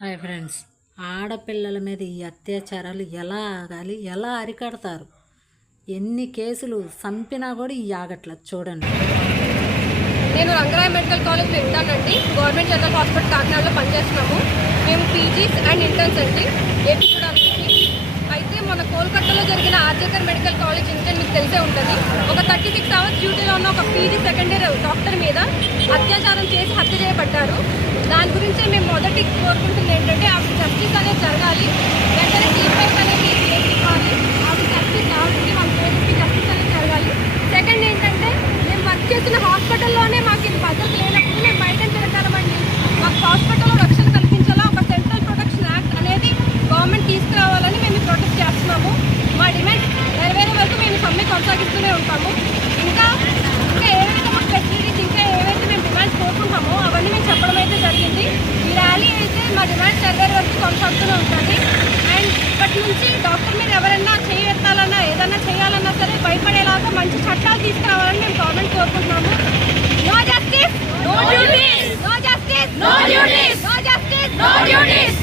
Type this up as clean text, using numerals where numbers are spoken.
Hi friends, ఆడపిల్లల మీద ఈ అత్యాచారాలు ఎలా ఆగాలి, ఎలా అరికడతారు? ఎన్ని కేసులు చంపినా కూడా ఈ ఆగట్ల చూడండి. నేను రంగరాయ మెడికల్ కాలేజ్లో ఇంటానండి. గవర్నమెంట్ జనరల్ హాస్పిటల్ కాకినాడలో పనిచేస్తున్నాము. మేము పీజీస్ అండ్ ఇంటర్న్స్ అండి ఏపీ చూడడానికి. అయితే మన కోల్కతాలో జరిగిన ఆర్జేకర్ మెడికల్ కాలేజ్ ఇన్సిడెంట్ మీకు తెలిసే ఉంటుంది. ఒక 36 అవర్స్ డ్యూటీలో ఉన్న ఒక పీజీ సెకండ్ ఇయర్ డాక్టర్ మీద అత్యాచారం చేసి హత్య చేయబడ్డారు. దాని గురించి మేము మొదటి కోరుకుంటుంది ఏంటంటే ఆవిడ జస్టిస్ అనేది జరగాలి, వెంటనే ట్రీట్మెంట్ అనేది ఇవ్వాలి. ఆవిడ జస్టిస్ ఆవిడకి మన పేరెంట్కి జస్టిస్ అనేది జరగాలి. సెకండ్ ఏంటంటే మేము వర్క్ చేసిన హాస్పిటల్లోనే మాకు ఇది భద్రత లేనప్పుడు మేము బయట తిరగలమండి. మాకు హాస్పిటల్లో రక్షణ కల్పించాలా, ఒక సెంట్రల్ ప్రొటెక్షన్ యాక్ట్ అనేది గవర్నమెంట్ తీసుకురావాలని మేము ప్రొటెస్ట్ చేస్తున్నాము. మా డిమాండ్ నెరవేరే వరకు మేము సమ్మె కొనసాగిస్తూనే ఉంటాము. ఇంకా ఏవైతే మాకు ఫెసిలిటీస్ ఇంకా ఏవైతే మేము డిమాండ్స్ కోరుకుంటామో అవన్నీ మేము చెప్పడం అయితే జరిగింది. ఈ ర్యాలీ అయితే మా డిమాండ్స్ నెరవేరే వరకు కొనసాగుతూనే ఉంటుంది. అండ్ ఇప్పటి నుంచి డాక్టర్ మీద ఎవరైనా చేయెత్తాలన్నా ఏదన్నా చేయాలన్నా సరే భయపడేలాగా మంచి చట్టాలు తీసుకురావాలని మేము గవర్నమెంట్ కోరుకుంటున్నాము. No justice, no duties. No justice, no duties. No justice, no duties.